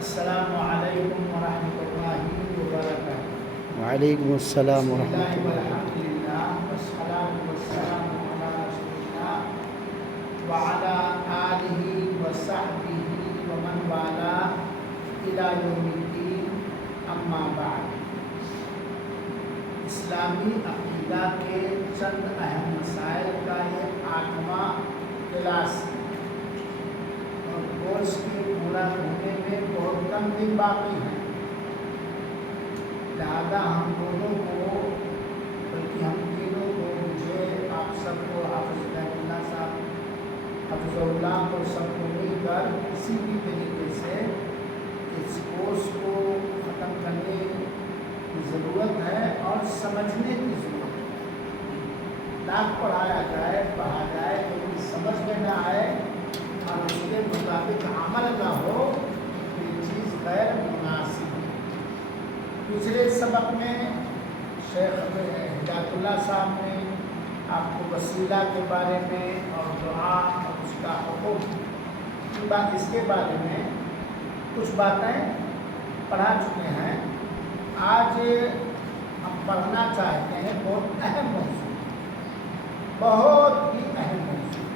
السلام علیکم ورحمۃ اللہ وبرکاتہ۔ وعلیکم السلام بسم ورحمۃ اللہ اللہ۔ والحمد للہ والصلاۃ والسلام علی رسول اللہ وعلی آلہ وصحبہ ومن والاہ الی یوم الدین، اما بعد۔ اسلامی عقیدہ کے چند اہم مسائل کا یہ 8واں کلاس ہے اور کورس کے پورا ہونے میں بہت کم دن باقی ہیں، لہٰذا ہم دونوں کو بلکہ ہم تینوں کو، مجھے، آپ سب کو، حافظ اللہ صاحب، حفظ اللہ کو، سب کو مل کر کسی بھی طریقے سے اس کورس کو ختم کرنے کی ضرورت ہے اور سمجھنے کی ضرورت ہے۔ نہ پڑھایا جائے، پڑھا جائے، لیکن سمجھ میں نہ آئے اور اس کے مطابق عمل نہ ہو، یہ چیز غیر مناسب ہے۔ پچھلے سبق میں شیخ ہدایت اللہ صاحب نے آپ کو وسیلہ کے بارے میں اور دعا اور اس کا حکم کی بات، اس کے بارے میں کچھ باتیں پڑھا چکے ہیں۔ آج ہم پڑھنا چاہتے ہیں بہت اہم موضوع، بہت ہی اہم موضوع،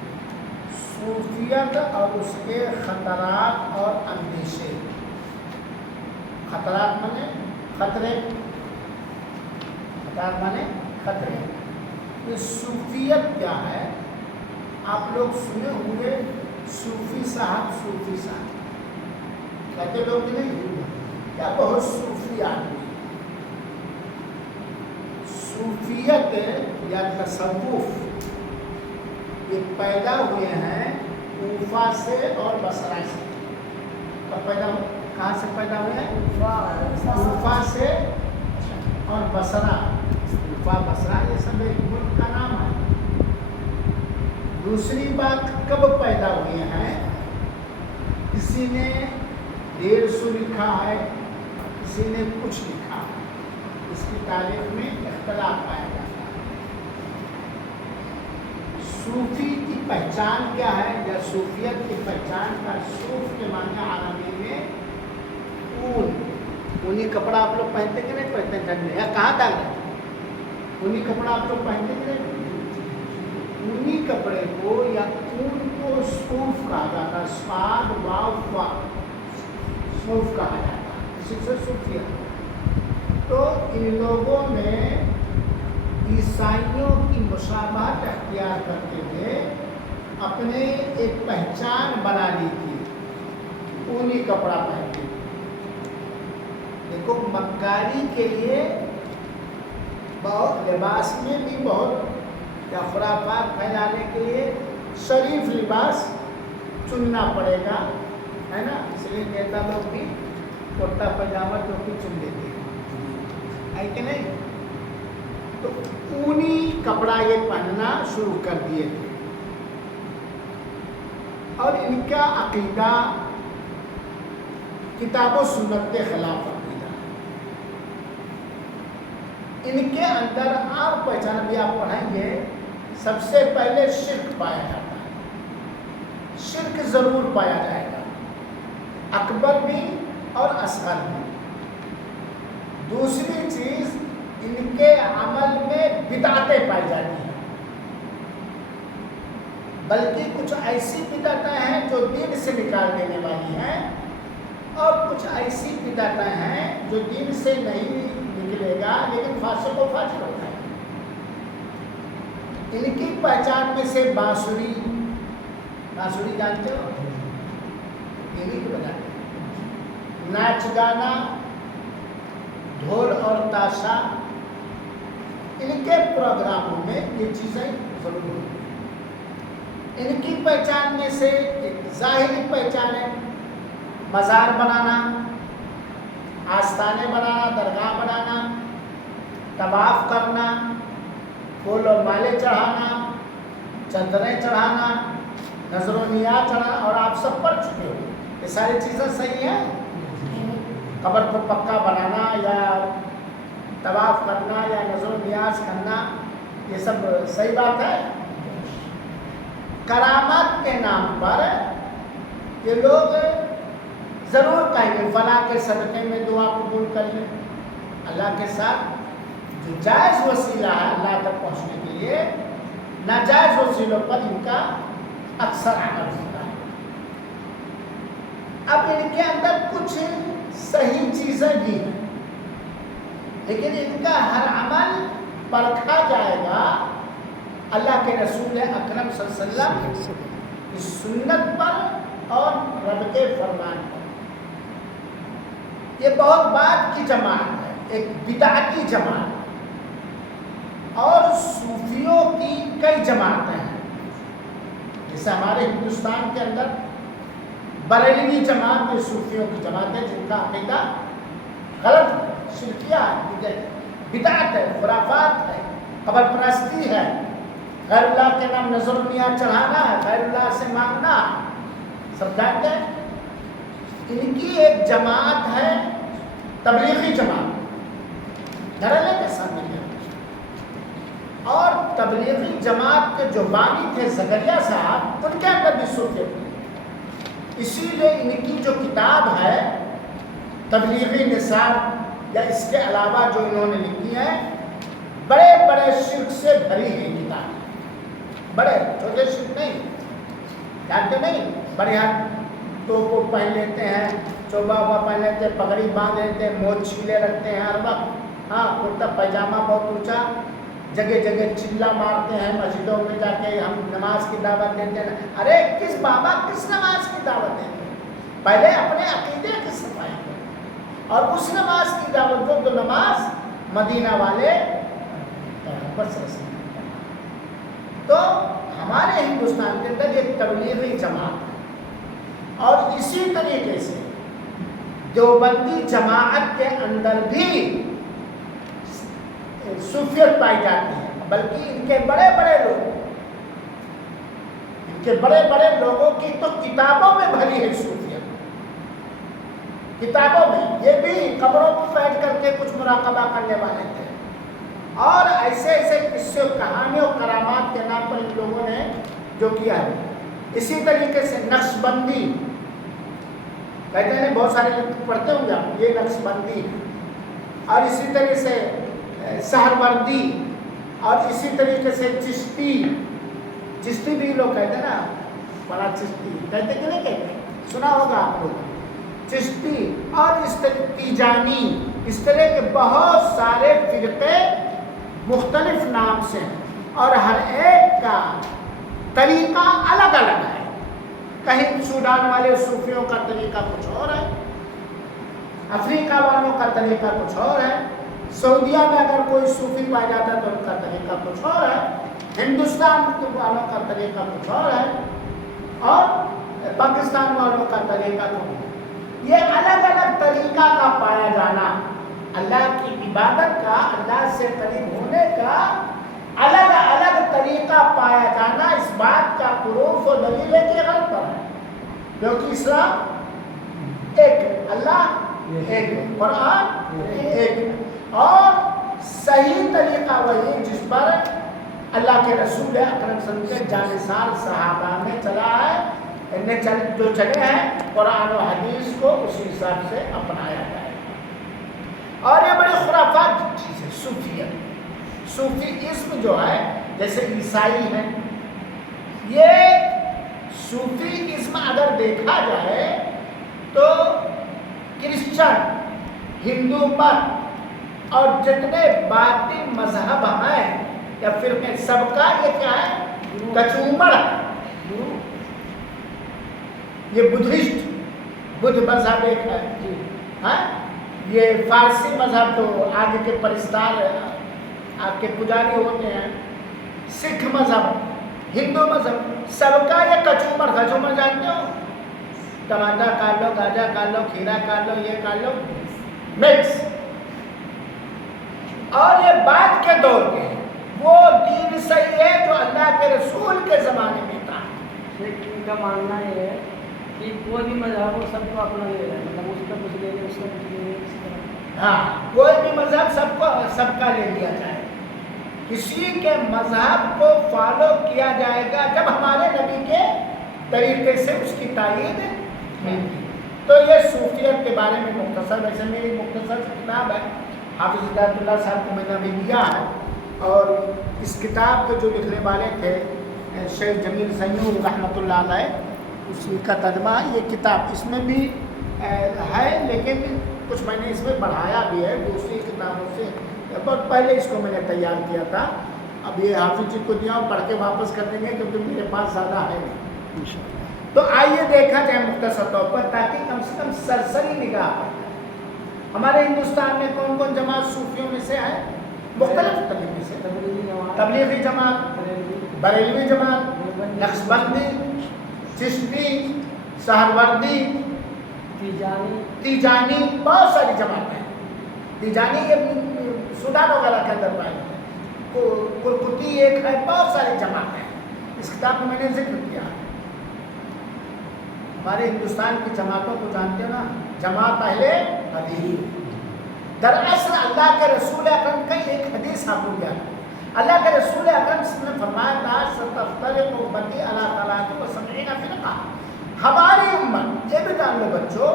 صوفیت اور اس کے خطرات اور اندیشے۔ خطرات مانے خطرے، خطرات مانے خطرے۔ یہ صوفیت کیا ہے؟ آپ لوگ سنے ہوئے صوفی صاحب، صوفی صاحب کہتے لوگ نہیں کیا؟ بہت صوفی آدمی۔ صوفیت یا تصوف یہ پیدا ہوئے ہیں کوفہ سے اور بصرہ سے۔ کب پیدا ہوئے؟ کہاں سے پیدا ہوئے ہیں؟ کوفہ سے اور بصرہ۔ کوفہ، بصرہ یہ سب ایک ملک کا نام ہے۔ دوسری بات، کب پیدا ہوئے ہیں؟ کسی نے 150 لکھا ہے، کسی نے کچھ لکھا ہے، اس کی تاریخ میں اختلاف پایا جاتا ہے۔ صوفی کی پہچان کیا ہے یا صوفیت کی پہچان کا؟ صوف کے معنی عربی میں اون، اونی کپڑا آپ لوگ پہنتے کہ نہیں پہنتے ٹھنڈ میں؟ یا کہاں تک اونی کپڑا آپ لوگ پہنتے کہ نہیں؟ اونی کپڑے کو یا اون کو صوف کہا جاتا ہے، صاد واو فا، صوف کہا جاتا ہے، اسی سے صوفیت۔ تو ان لوگوں نے عیسائیوں کی مشابہت اختیار کرتے ہوئے اپنے ایک پہچان بنا لی تھی، اونی کپڑا پہن کے۔ دیکھو، مکاری کے لیے بہت لباس میں بھی بہت یا خرافات پھیلانے کے لیے شریف لباس چننا پڑے گا، ہے نا؟ اس لیے نیتا لوگ بھی کرتا پاجامہ ٹوپی چن لیتے ہیں، ہے کہ نہیں؟ تو اونی کپڑا یہ پہننا شروع کر دیے تھے اور ان کا عقیدہ کتاب و سنت کے خلاف عقیدہ۔ ان کے اندر آپ پہچان بھی آپ پڑھیں گے، سب سے پہلے شرک پایا جاتا ہے، شرک ضرور پایا جائے گا، اکبر بھی اور اصغر بھی۔ دوسری چیز، ان کے عمل میں بدعتیں پائی جاتی ہیں، بلکہ کچھ ایسی بدعتیں ہیں جو دین سے نکال دینے والی ہیں اور کچھ ایسی بدعتیں ہیں جو دین سے نہیں نکلے گا لیکن فاسق و فاجر ہوتا ہے۔ ان کی پہچان میں سے بانسری، بانسری جانتے ہو؟ یہی تو بجاتے ہیں، ناچ گانا، ڈھول اور تاشا، ان کے پروگراموں میں یہ چیزیں ضرور ہوتی ہیں۔ ان کی پہچان میں سے ایک ظاہری پہچان ہے مزار بنانا، آستانے بنانا، درگاہ بنانا، طواف کرنا، پھول اور مالے چڑھانا، چادریں چڑھانا، نظر و نیاز چڑھانا، اور آپ سب پڑھ چکے ہو یہ ساری چیزیں صحیح ہیں۔ قبر کو پکا بنانا یا طواف کرنا یا نظر و نیاز کرنا، یہ سب صحیح بات ہے۔ کرامات کے نام پر یہ لوگ ضرور کہیں گے فلاں کے صدقے میں دعا قبول کر لیں. اللہ کے ساتھ جو جائز وسیلہ ہے اللہ تک پہنچنے کے لیے، ناجائز وسیلوں پر ان کا اکثر عمل ہوتا ہے. اب ان کے اندر کچھ صحیح چیزیں بھی ہیں، لیکن ان کا ہر عمل پرکھا جائے گا اللہ کے رسول اکرم صلی اللہ علیہ وسلم کی سنت پر اور رب کے فرمان پر. یہ بہت بات کی جماعت ہے، ایک بدعتی جماعت، اور صوفیوں کی کئی جماعتیں ہیں. جیسے ہمارے ہندوستان کے اندر بریلوی جماعت میں صوفیوں کی جماعت ہے جن کا عقیدہ غلط ہے، شرکیہ ہے، بدعت ہے، خرافات ہے، قبر پرستی ہے، غیر اللہ کے نام نظر نیاز چڑھانا ہے، غیر اللہ سے مانگنا، سب جانتے ہیں. ان کی ایک جماعت ہے تبلیغی جماعت، دھڑلے کے سامنے ہے. اور تبلیغی جماعت کے جو بانی تھے زکریا صاحب، ان کے اندر بھی صوفیت تھی. اسی لیے ان کی جو کتاب ہے تبلیغی نصاب یا اس کے علاوہ جو انہوں نے لکھی ہے، بڑے بڑے شرک سے بھری ہوئی کتاب، بڑے چھوٹے شرک نہیں، جانتے نہیں، بڑے ہاتھ ٹوپو پہن لیتے ہیں، چوبا وبا پہن لیتے ہیں، پگڑی باندھ لیتے ہیں، موچھ چھیلے رکھتے ہیں ہر وقت، ہاں کرتا پائجامہ بہت اونچا، جگہ جگہ چلا مارتے ہیں، مسجدوں میں جا کے ہم نماز کی دعوت دیتے ہیں. ارے کس بابا کس نماز کی دعوت دیتے ہیں؟ پہلے اپنے عقیدے کی صفائی کرو اور اس نماز کی دعوت دو جو نماز مدینہ والے بس رسم. تو ہمارے ہندوستان کے اندر یہ تبلیغی جماعت ہے، اور اسی طریقے سے دیوبندی جماعت کے اندر بھی صوفیت پائی جاتی ہے. بلکہ ان کے بڑے بڑے لوگوں کی تو کتابوں میں بھری ہے صوفیت، کتابوں میں. یہ بھی قبروں پر بیٹھ کر کے کچھ مراقبہ کرنے والے تھے، اور ایسے ایسے قصے کہانیوں کرامات کے نام پر ان لوگوں نے جو کیا ہے. اسی طریقے سے نقش بندی کہتے ہیں، بہت سارے لوگ پڑھتے ہوں گے آپ، یہ نقش بندی. اور اسی طریقے سے سہروردی، اور اسی طریقے سے چشتی بھی لوگ کہتے ہیں نا، بڑا چشتی کہتے کہ نہیں کہتے، سنا ہوگا آپ لوگ، چشتی. اور اس طرح تیجانی، اس طرح کے بہت سارے فرقے مختلف نام سے ہیں، اور ہر ایک کا طریقہ الگ الگ ہے. کہیں سوڈان والے صوفیوں کا طریقہ کچھ اور ہے، افریقہ والوں کا طریقہ کچھ اور ہے، سعودیہ میں اگر کوئی صوفی پایا جاتا ہے تو ان کا طریقہ کچھ اور ہے، ہندوستان والوں کا طریقہ کچھ اور ہے، اور پاکستان والوں کا طریقہ کچھ اور ہے. یہ الگ الگ طریقہ کا پایا جانا، اللہ کی عبادت کا، اللہ سے قریب ہونے کا الگ الگ طریقہ پایا جانا، اس بات کا پروف و دلیل ہے کہ غلط ہے. کیونکہ اسلام ایک، اللہ ایک، قرآن ایک، اور صحیح طریقہ وہی جس پر اللہ کے رسول اکرم صلی اللہ علیہ وسلم کے جانثال صحابہ نے چلا ہے، ان نے جو چلے ہیں قرآن و حدیث کو اسی حساب سے اپنایا جائے گا. اور یہ بڑی خرافات چیز ہے صوفیت. صوفیزم جو ہے، جیسے عیسائی ہیں، یہ صوفیزم اگر دیکھا جائے تو کرسچن، ہندو مت اور جتنے باقی مذہب ہیں یا فرقے، سب کا یہ کیا ہے؟ کچومڑ ہے. یہ بدھسٹ، بدھ مذہب ایک ہے، یہ فارسی مذہب جو آگے کے پرستار آپ کے پجاری ہوتے ہیں، سکھ مذہب، ہندو مذہب، سب کا یہ کچومڑ. کچومڑ جانتے ہو؟ ٹماٹر کاٹ لو، گاجر کاٹ لو، کھیرا کاٹ لو، یہ کاٹ لو، مکس. اور یہ بعد کے دور کے ہیں، وہ دین صحیح ہے جو اللہ کے رسول کے زمانے میں تھا. ان کا ماننا یہ ہے کہ کوئی بھی مذہب ہو سب کو اپنا لے رہا ہے، مطلب اس کا کچھ لے لے، اس کا کچھ لے لے، اس طرح. ہاں، کوئی بھی مذہب سب کا لے لیا جائے. کسی کے مذہب کو فالو کیا جائے گا جب ہمارے نبی کے طریقے سے اس کی تائید ملتی. تو یہ صوفیت کے بارے میں مختصر، ویسے میری مختصر کتاب ہے، حافظ ہدایت اللہ صاحب کو میں نے ابھی دیا ہے، اور اس کتاب کے جو لکھنے والے تھے شیخ جمیل سنور رحمۃ اللہ علیہ، اسی کا ترجمہ یہ کتاب اس میں بھی ہے، لیکن کچھ میں نے اس میں بڑھایا بھی ہے دوسری کتابوں سے، بہت پہلے اس کو میں نے تیار کیا تھا، اب یہ حافظ جی کو دیا اور پڑھ کے واپس کر دیں گے کیونکہ میرے پاس زیادہ ہے نہیں۔ تو آئیے دیکھا جائے مختصر طور پر، تاکہ کم سے کم سرسری نگاہ پر ہمارے ہندوستان میں کون کون جماعت صوفیوں میں سے ہے، مختلف طریقے سے، تبلیغی جماعت، بریلوی جماعت، نقشبندی، چشتی، سہروردی، تیجانی، بہت ساری جماعتیں ہیں۔ تیجانی یہ سودان وغیرہ کے اندر پائے ہیں، کلکتی ایک ہے، بہت ساری جماعتیں ہیں، اس کتاب میں نے ذکر کیا۔ ہمارے ہندوستان کی جماعتوں کو جانتے ہو نا، جماعت اہل حدیث، دراصل اللہ کے رسول اکرم کا ایک حدیث آپ کو یاد ہے، اللہ کے رسول اکرم نے فرمایا تھا ستفترق امتی علی 73 فرقہ، ہماری امت، یہ بھی جان لو بچوں،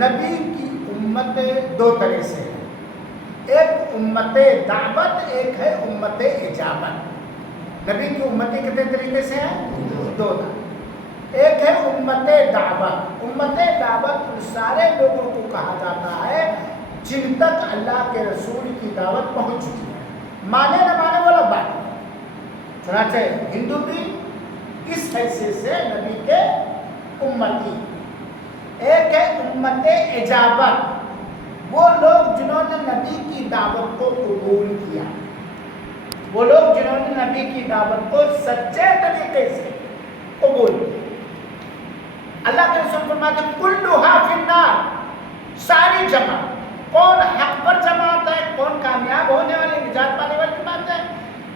نبی کی امت دو طرح سے ہے، ایک امت دعوت، ایک ہے امت اجابت۔ نبی کی امتی کتنے طریقے سے ہے؟ دو طرح، ایک ہے امت دعوت۔ امت دعوت ان سارے لوگوں کو کہا جاتا ہے جن تک اللہ کے رسول کی دعوت پہنچ چکی ہے، مانے نہ مانے والا بات ہے۔ چنانچہ ہندو بھی اس حیثیت سے نبی کے امتی۔ ایک ہے امت اجابت، وہ لوگ جنہوں نے نبی کی دعوت کو قبول کیا، وہ لوگ جنہوں نے نبی کی دعوت کو سچے طریقے سے قبول کیا۔ اللہ کے رسول فرماتے ہیں کلھا فی النار، ساری جماعت، کون حق پر جماعت ہے، کون کامیاب ہونے والی، نجات پانے والی جماعت ہے،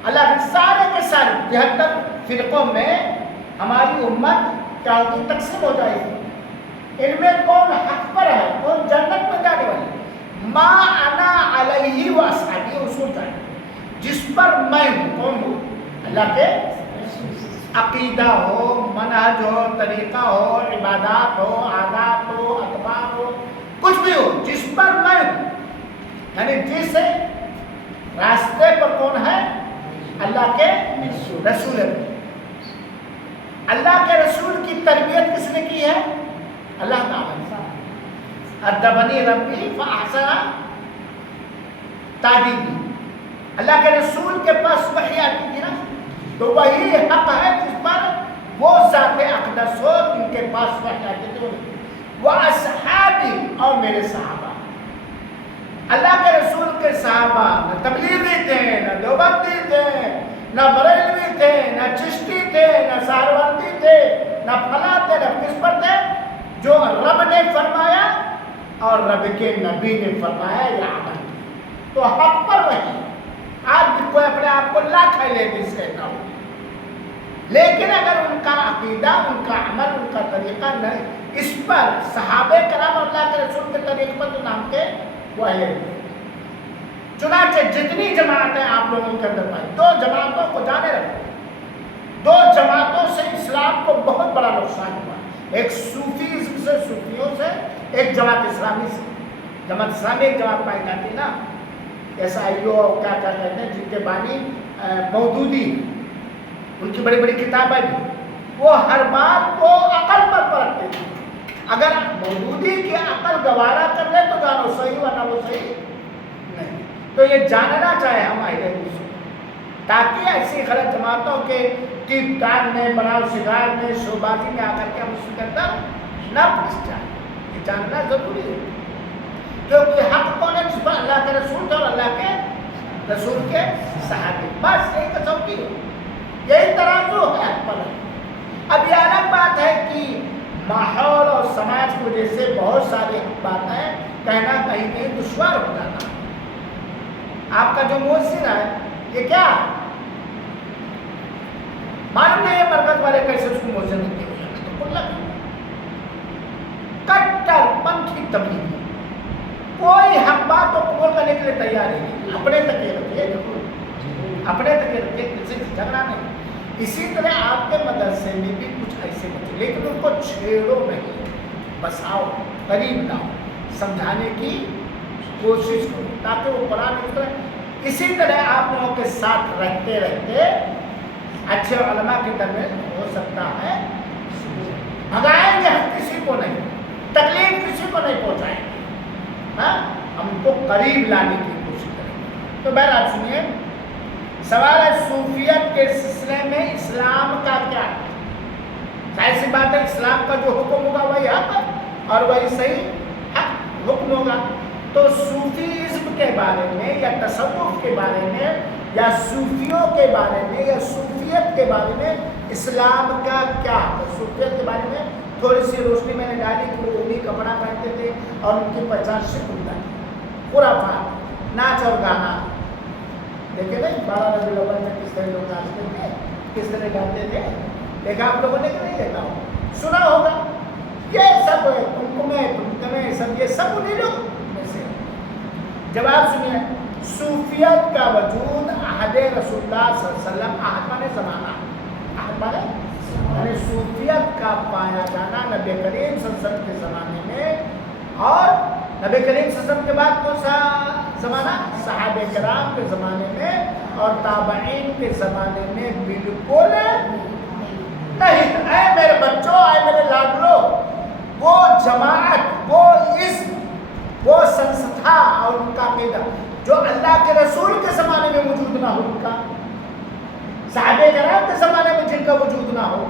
اللہ کے سارے کے سارے 73 فرقوں میں ہماری امت کیا ہوگی؟ تقسیم ہو جائے گی۔ ان میں کون حق پر ہے، کون جنت میں جانے والی، ما انا علیہ و اصحابی، اصول کا جس پر میں ہوں، کون ہوں؟ اللہ کے عقیدہ ہو، منہج ہو، طریقہ ہو، عبادات ہو، عادات ہو، اطباع ہو، کچھ بھی ہو، جس پر میں ہوں، یعنی جس راستے پر کون ہے؟ اللہ کے رسول ہے۔ اللہ کے رسول کی تربیت کس نے کی ہے؟ اللہ تعالیٰ۔ ادبنی ربی فاحسن تادیبی، اللہ کے رسول کے پاس وحی آتی تھی نا، تو وہی حق ہے جس پر وہ ذات اقدس ہو جن کے پاس وحی آتی تھی، وہ اصحابی، اور میرے صحابہ۔ اللہ کے رسول کے صحابہ نہ تبلیغی تھے، نہ دیوبندی تھے، نہ بریلوی تھے، نہ چشتی تھے، نہ سہروردی تھے، نہ فلاں تھے، نہ کس پر تھے؟ جو رب نے فرمایا اور رب کے نبی نے فرمایا یا عمل، تو حق پر وہی۔ آج بھی کوئی اپنے آپ کو لاکھ لیڈیز کہتا ہوں، لیکن اگر ان کا عقیدہ، ان کا عمل، ان کا طریقہ نہیں، اس پر صحابہ کرام اور اللہ کے رسول کے طریقے پر تو نام کے وہ ہے۔ چنانچہ جتنی جماعتیں آپ لوگوں کے اندر پائی، دو جماعتوں کو جانے رکھو، دو جماعتوں سے اسلام کو بہت بڑا نقصان ہوا، ایک صوفیزم سے، صوفیوں سے، ایک جماعت اسلامی سے۔ جماعت اسلامی ایک جماعت پائی جاتی نا، ایس آئی او کیا کیا کہتے ہیں، جن کے بانی مودودی، ان کی بڑی بڑی کتابیں بھی، وہ ہر بات کو عقل پر پرکھتے تھے، اگر مودودی کی عقل گوارا کر لے تو جانو صحیح، ورنہ وہ صحیح نہیں۔ تو یہ جاننا چاہے ہم اہل حدیث، تاکہ ایسی غلط جماعتوں کے ٹیپ ٹاپ میں، بناؤ شگار میں، شوبازی میں آ کر کے ہم اس کے اندر نہ پھنس جائیں، یہ جاننا ضروری ہے۔ کیونکہ حق کون ہے؟ جس پر اللہ کے رسول تھے اور اللہ کے رسول کے صحابی، بس یہی کسوٹی ہو، یہی ترازو ہے حق پر۔ اب یہ الگ بات ہے کہ ماحول اور سماج کی وجہ سے بہت ساری باتیں کہنا کہیں کہیں دشوار ہو جاتا ہے۔ آپ کا جو مؤذن ہے یہ کیا ہے؟ معلوم نہیں ہے برکت والے کیسے اس کو مؤذن ہوتے ہیں، تو کلا کٹر پنتھی تبلیغی، کوئی حق بات کو قبول کرنے کے لیے تیار نہیں، اپنے تک یہ رکھیے، اپنے تک یہ رکھیے، کسی سے جھگڑا نہیں۔ اسی طرح آپ کے مدرسے میں بھی کچھ ایسے بچے، لیکن ان کو چھیڑو نہیں، بساؤ۔ قریب لاؤ، سمجھانے کی کوشش کرو تاکہ وہ قرآن اس طرح اسی طرح آپ لوگوں کے ساتھ رہتے رہتے اچھے علماء کے درمیان ہو سکتا ہے بھگائیں گے ہم کسی کو نہیں، تکلیف کسی کو نہیں پہنچائیں گے، ہاں ہم کو قریب لانے کی کوشش کریں گے۔ تو بہرحال سنیے، سوال ہے صوفیت کے سلسلے میں اسلام کا کیا ہے؟ ظاہر سی بات ہے اسلام کا جو حکم ہوگا وہی حق اور وہی صحیح حق حکم ہوگا۔ تو صوفیزم کے بارے میں یا تصوف کے بارے میں یا صوفیوں کے بارے میں یا صوفیت کے بارے میں اسلام کا کیا ہے؟ صوفیت کے بارے میں تھوڑی سی روشنی میں نے ڈالی کہ وہ اونی کپڑا پہنتے تھے اور ان کی پہچان شرک ہوتا ہے، خرافات، ناچ اور گانا، دیکھیں نہیں 12 ربیع الاول میں کس طرح لوگ ناچتے تھے، کس طرح گاتے تھے، دیکھا آپ لوگوں نے کہ نہیں دیکھا ہو، سنا ہوگا، یہ سب تمکمے سب یہ سب انہیں لوگ میں سے۔ جواب سنیے، صوفیت کا وجود عہد رسول اللہ صلی اللہ علیہ وسلم، عہد مانے زمانہ، عہد مانے یعنی صوفیت کا پایا جانا نبی کریم صلی اللہ علیہ وسلم کے زمانے میں، اور نبی کریم صلی اللہ علیہ وسلم کے بعد کون سا زمانہ؟ صحابہ کرام کے زمانے میں اور تابعین کے زمانے میں بالکل نہیں۔ اے میرے بچوں، اے میرے لاڈلو، وہ جماعت، وہ اسم، وہ سنستھا اور ان کا عقیدہ جو اللہ کے رسول کے زمانے میں وجود نہ ہو، ان کا صحابہ کرام کے زمانے میں جن کا وجود نہ ہو،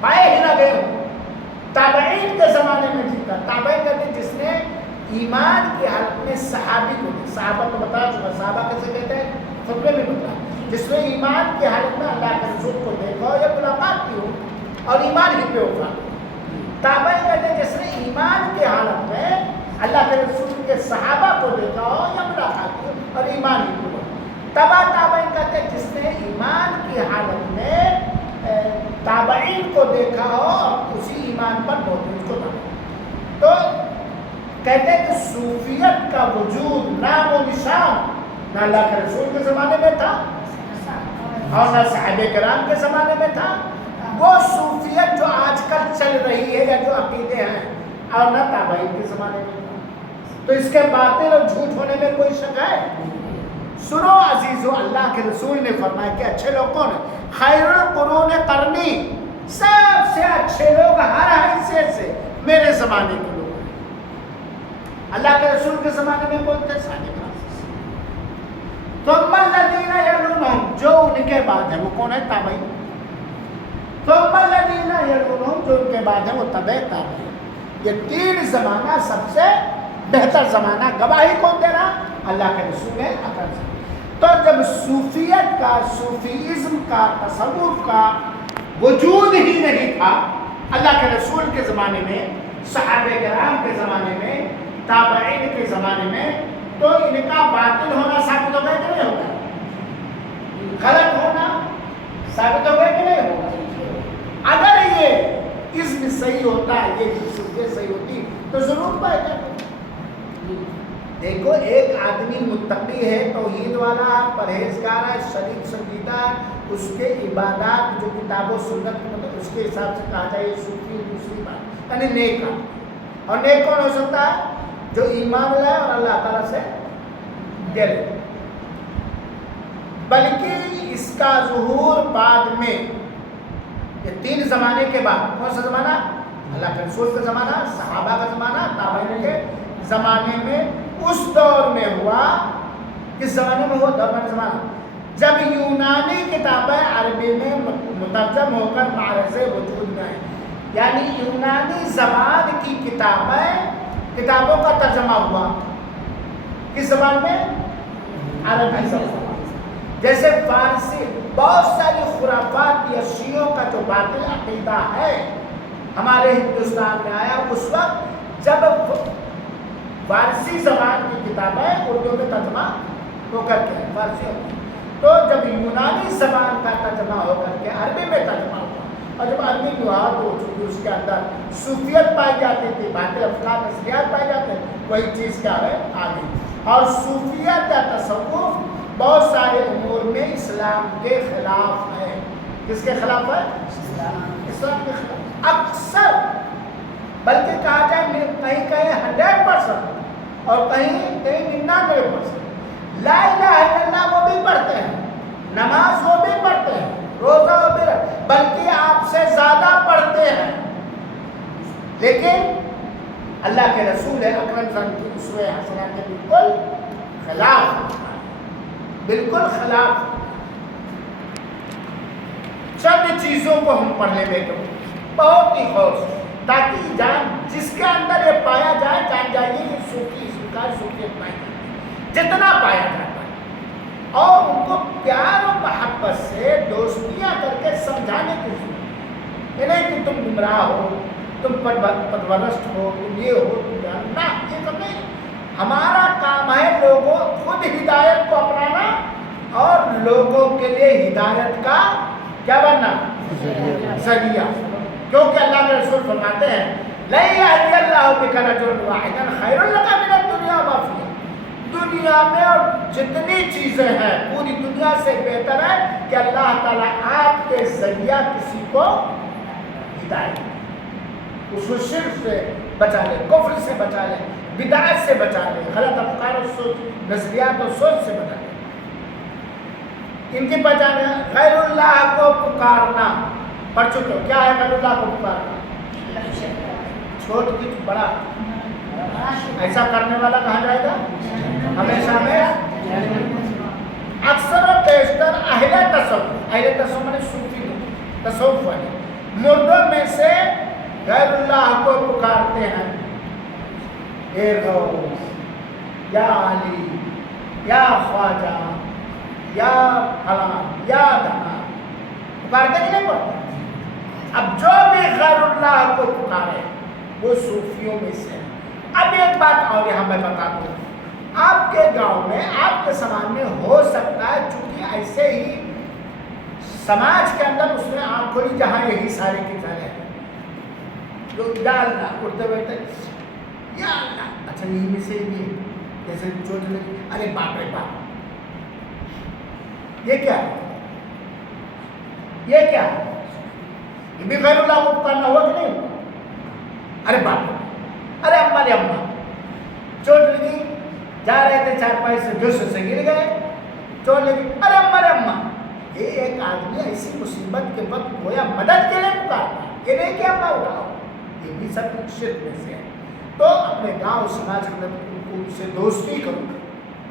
پائے ہی نہ گئے ہو، تابعین کے زمانے میں جن کا، تابعین کہتے ہیں جس نے ایمان کی حالت میں صحابی کو، صحابہ کو بتا چکا، صحابہ کیسے کہتے ہیں خطبے میں بتا، جس نے ایمان کی حالت میں اللہ کے رسول کو دیکھا ہو یا ملاقات کی ہو اور ایمان ہی پہ ہوگا۔ تابعین کہتے ہیں جس نے ایمان کی حالت میں اللہ کے رسول کے صحابہ کو دیکھا ہو یا ملاقات کی ہو اور ایمان ہی پہ ہوگا۔ تابعین کہتے ہیں جس نے ایمان کی حالت میں تابعین کو دیکھا ہو اور اسی ایمان پر موجود کو دیکھا۔ تو کہتے ہیں کہ صوفیت کا وجود نام و نشان نہ اللہ کے رسول کے زمانے میں تھا اور نہ صحابہ کرام کے زمانے میں تھا، وہ صوفیت جو آج کل چل رہی ہے یا جو عقیدے ہیں، اور نہ تابعین کے زمانے میں تھا۔ تو اس کے باطل اور جھوٹ ہونے میں کوئی شک ہے؟ سنو عزیزو، اللہ کے رسول نے فرمایا کہ اچھے لوگ کون ہیں؟ خیر القرون قرنی، سب سے اچھے لوگ ہر حیثیت سے میرے زمانے کے لوگ ہیں۔ اللہ کے رسول کے زمانے میں کون تھے؟ صحابہ کرام۔ ثم الذین یلونہم، جو ان کے بعد ہے وہ کون ہے؟ تابعین۔ ثم الذین یلونہم، جو ان کے بعد ہے وہ تبع تابعین۔ یہ تین زمانہ سب سے بہتر زمانہ، گواہی کون دے رہا؟ اللہ کے رسول اکرم سے۔ تو جب صوفیت کا، صوفیزم کا، تصوف کا وجود ہی نہیں تھا اللہ کے رسول کے زمانے میں، صحابہ کرام کے زمانے میں، تابعین کے زمانے میں، تو ان کا باطل ہونا ثابت ہو گیا کہ نہیں ہوگا؟ غلط ہونا ثابت ہو گیا کہ نہیں ہوگا؟ اگر یہ اسم صحیح ہوتا ہے، یہ صوفیت صحیح ہوتی تو ضرور پائے جاتے۔ دیکھو، ایک آدمی متقی ہے، توحید والا، پرہیزگار ہے، شریف سنجیدہ ہے، اس کے عبادات جو کتاب و سنت مطلب اس کے حساب سے کہا جائے صوفی، دوسری بات یعنی نیک ہے۔ اور نیک کون ہو سکتا ہے؟ جو ایمان لائے اور اللہ تعالیٰ سے ڈرے۔ بلکہ اس کا ظہور بعد میں، یہ تین زمانے کے بعد، کون سا زمانہ؟ اللہ کے رسول کا زمانہ، صحابہ کا زمانہ، تابعین کے زمانے میں، اس دور میں ہوا۔ کس زمانے میں ہوا؟ دور میں زمانہ جب یونانی کتابیں عربی میں مترجم ہو کر معرض وجود میں آئیں، یعنی یونانی زبان کی کتابوں کا ترجمہ ہوا۔ کس زبان میں؟ عربی زبان۔ جیسے فارسی، بہت ساری خرافات یا شیعوں کا جو باطل عقیدہ ہے ہمارے ہندوستان میں آیا اس وقت جب فارسی زبان کی کتابیں اردو میں ترجمہ ہو کر کے، فارسی، تو جب یونانی زبان کا ترجمہ ہو کر کے عربی میں ترجمہ ہوا، اور جب عربی لحاظ ہو چکی اس کے اندر صوفیت پائی جاتی تھی، باطل افکار نظریات پائے جاتے ہیں، وہی چیز کیا ہے؟ آ گئی۔ اور صوفیت یا تصوف بہت سارے امور میں اسلام کے خلاف ہے۔ کس کے خلاف ہے؟ اسلام کے خلاف۔ اکثر بلکہ کہا جائے کہیں اور کہیں 99%. لا الہ الا اللہ وہ بھی پڑھتے ہیں, نماز وہ بھی پڑھتے ہیں, روزہ وہ بھی بلکہ آپ سے زیادہ پڑھتے ہیں, لیکن اللہ کے رسول اکرم صلی اللہ علیہ وسلم کی اسوہ حسنہ کے بالکل خلاف, بالکل خلاف. چند چیزوں کو ہم پڑھنے میں تو بہت ہی غور سے, تاکہ جان جس کے اندر یہ پایا جائے جان جائیے کہ صوفی صوفیت پائی جتنا پایا جاتا ہے, اور ان کو پیار و محبت سے دوستیاں کر کے سمجھانے کی ضرورت. یہ نہیں کہ تم گمراہ ہو, تم پرورست ہو, تم یہ ہو, تم نہ, یہ سب نہیں. ہمارا کام ہے لوگوں خود ہدایت کو اپنانا اور لوگوں کے لیے ہدایت کا کیا بننا, ذریعہ. کیونکہ اللہ کے رسول فرماتے ہیں لَن يَهْدِيَ اللَّهُ بِكَ رَجُلًا وَاحِدًا خَيْرٌ لَكَ مِنَ الدُّنْيَا وَمَا فِيهَا. دنیا میں اور جتنی چیزیں ہیں پوری دنیا سے بہتر ہے کہ اللہ تعالیٰ آپ کے ذریعہ کسی کو ہدایت, اس کو شرک سے بچا لے, کفر سے بچا لے, بدعت سے بچا لے, غلط افکار اور سوچ, نظریات اور سوچ سے بچا لے. ان کی پہچان ہے غیر اللہ کو پکارنا. پڑھ چکے ہو کیا ہے غیر اللہ کو پکارنا؟ چھوٹ کی بڑا, ایسا کرنے والا کہا جائے گا ہمیشہ میں. اکثر و بیشتر اہل تصوف میں صوفی لوگ, تصوف والے مردوں میں سے غیر اللہ کو پکارتے ہیں, اے غوث, یا علی, یا خواجہ, یا فلاں, یا دہاں, پکارتے کہ نہیں پڑھتے؟ اب جو بھی غیر اللہ کو پکارے وہ صوفیوں میں سے. اب ایک بات اور یہاں میں بتا دوں, آپ کے گاؤں میں, آپ کے سماج میں ہو سکتا ہے چونکہ ایسے ہی سماج کے اندر اس نے آنکھ کھولی جہاں یہی سارے کی سارے ہیں جو یا اللہ اٹھتے بیٹھتے یا اللہ, اچھا یہی میں سے بھی جیسے چوٹ لگی, ارے باپ رے باپ, یہ کیا ہے, یہ کیا ہے, یہ بھی غیر اللہ کو پکارنا ہوا کہ نہیں؟ ارے باپ, ارے اماں رے اماں, چوٹ لگی, جا رہے تھے چارپائی سے جوش سے گر گئے, چوٹ لگی, ارے اماں رے اماں. یہ ایک آدمی ایسی مصیبت کے وقت گویا مدد کے لیے پکارتا ہے, یہ نہیں کہ اماں اٹھاؤ, یہ بھی سب شرک میں سے ہے. تو اپنے گاؤں سماج کے اندر ان سے دوستی کرو,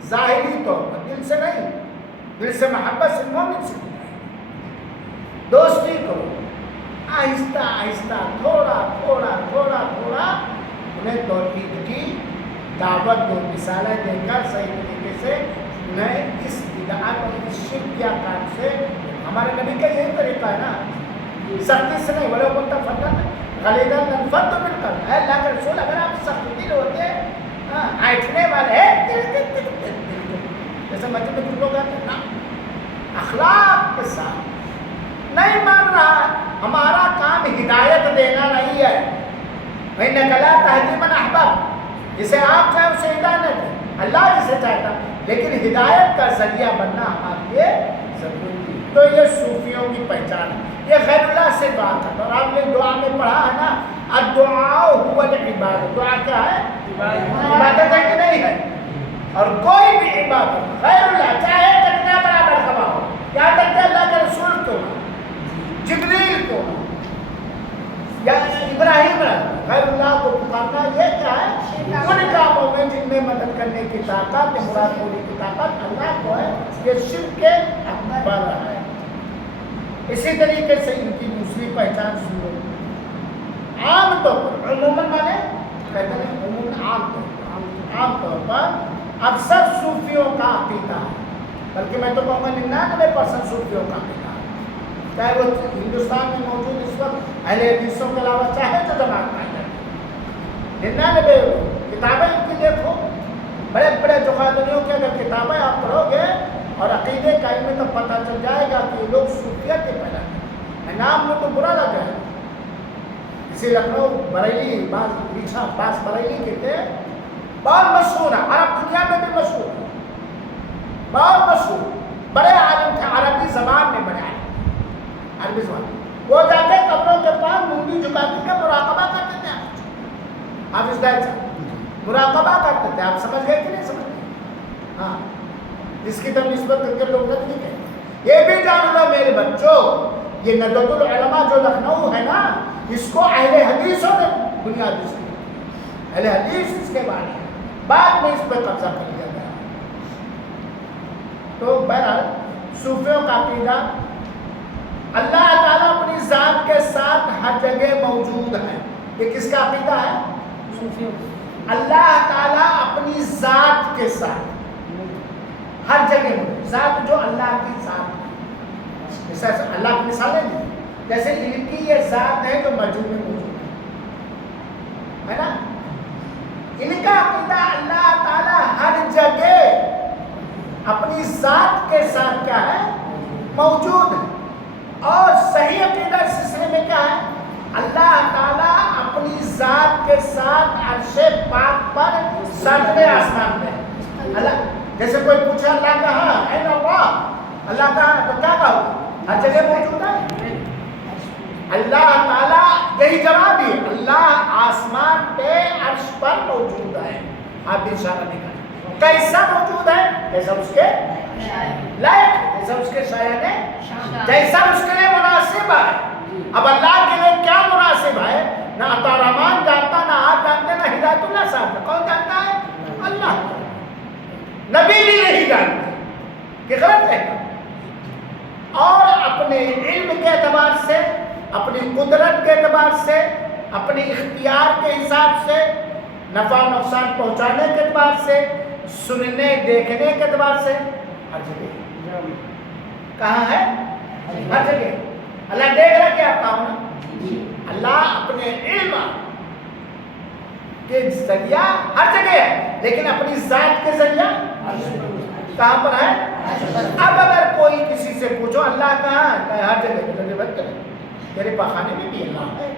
ظاہری طور پر, دل سے نہیں, دل سے محبت سے, مومن سے دوستی کرو. آہستہ آہستہ تھوڑا تھوڑا تھوڑا تھوڑا انہیں توحید کی دعوت دو, مثالیں دے کر صحیح طریقے سے انہیں اس بدعت اور اس شرکیات سے. ہمارے نبی کا یہی طریقہ ہے نا, سختی سے نہیں, ولو کنت فظا غلیظ القلب مل کر, اے اللہ کے رسول اگر آپ سخت دل ہوتے, ایٹھنے والے ہیں جیسے مسجد میں کچھ لوگ آتے ہیں نا, اخلاق کے ساتھ. نہیں مان رہا, ہمارا کام ہدایت دینا نہیں ہے. وَإِنَّكَ لَا تَهْدِي مَنْ أَحْبَبْتَ, جسے آپ چاہیں اسے ہدایت دیں, اللہ جسے چاہتا, لیکن ہدایت کا ذریعہ بننا ہمارے لیے ضروری. تو یہ صوفیوں کی پہچان ہے. یہ غیر اللہ سے دعا کرتا, اور آپ نے دعا میں پڑھا ہے نا الدعاء هو العبادة, دعا کیا ہے؟ عبادت ہے کہ نہیں ہے؟ اور کوئی بھی عبادت غیر اللہ چاہے کتنا بڑا مرتبہ ہو, یہاں تک کہ اللہ کے رسول کو, جبریل کو, یا ابراہیم غیر اللہ کو پکارنا, یہ کیا ہے؟ ان کاموں میں جن میں مدد کرنے کی طاقت, مراد ہونے کی طاقت اللہ کو ہے, یہ شرک اکبر ہے. اسی طریقے سے ان کی دوسری پہچان سنو, عام طور پر, عموماً مانے کہتے ہیں عموماً, عام طور پر اکثر صوفیوں کا عقیدہ ہے, بلکہ میں تو کہوں گا 99% صوفیوں کا عقیدہ ہے, چاہے وہ ہندوستان میں موجود اس وقت اہل حدیثوں کے علاوہ چاہے جو جماعت پائے جائے. 99 کتابیں ان کی دیکھو, بڑے بڑے جغادریوں کی اگر کتابیں آپ پڑھو گے اور عقیدے کا علم, تو پتہ چل جائے گا کہ لوگ صوفیت کے پیدا کرتے ہیں. نام میں تو برا لگ جائے گا. اسی لکھنؤ بریلی, باس بریلی کے تھے, بہت مشہور ہے, عرب دنیا میں بھی مشہور ہے, بہت مشہور, بڑے عالم تھے, عربی زبان میں بڑے عالم, عربی زبان. وہ جاتے قبروں کے پاس منڈی جھکا کے مراقبہ کرتے تھے. حافظ دائی صاحب مراقبہ کرتے تھے. آپ سمجھ گئے کہ نہیں سمجھ گئے؟ ہاں جس کی طرف نسبت کر کے لوگ نہیں کہتے. یہ بھی جان لو میرے بچوں، یہ ندوۃ العلماء جو لکھنؤ ہے نا، اس کو اہل حدیثوں نے بنیاد اس کی. اہل حدیث اس کے بارے میں بعد میں اس پہ قبضہ کر لیا گیا. تو بہرحال صوفیوں کا عقیدہ اللہ تعالیٰ اپنی ذات کے ساتھ ہر جگہ موجود ہے. یہ کس کا عقیدہ ہے؟ صوفیوں. اللہ تعالیٰ اپنی ذات کے ساتھ ہر جگہ موجود. ذات جو اللہ کی ذات ہے، جیسے اللہ کی مثالیں دی، جیسے ان کی یہ ذات ہے جو موجود میں موجود ہے نا. ان کا عقیدہ اللہ تعالیٰ ہر جگہ اپنی ذات کے ساتھ کیا ہے؟ موجود ہے. اور صحیح عقیدہ اس سلسلے میں کیا ہے؟ اللہ تعالیٰ اپنی ذات کے ساتھ عرش پاک پر ساتویں آسمان میں ہے. اللہ جیسے کوئی پوچھے اللہ کہاں ہے، اللہ کہاں، تو کیا کہو؟ ہر جگہ موجود ہے. اللہ تعالیٰ یہی جواب دی، اللہ آسمان پہ عرش پر موجود ہے. آپ بھی اشارہ نہیں کریں. کیسا موجود ہے؟ جیسا اس کے لائق، جیسا اس کے شایان ہے، جیسا اس کے لیے مناسب ہے. اب اللہ کے لیے کیا مناسب ہے؟ نہ عطا رحمان جانتا، نہ آپ جانتے، نہ ہدایت اللہ صاحب. کون جانتا ہے؟ اللہ. نبی بھی نہیں جانتے کہ غلط ہے. اور اپنے علم کے اعتبار سے، اپنی قدرت کے اعتبار سے، اپنی اختیار کے حساب سے، نفع نقصان پہنچانے کے اعتبار سے، سننے دیکھنے کے اعتبار سے ہر جگہ. کہاں ہے؟ ہر جگہ. اللہ دیکھ رہا کہ آپ کہاں ہونا. اللہ اپنے علم کے ذریعہ ہر جگہ ہے، لیکن اپنی ذات کے ذریعہ کہاں پر ہے؟ اب اگر کوئی کسی سے پوچھو اللہ کہاں ہے، ہر جگہ. تیرے پاخانے میں بھی اللہ ہے،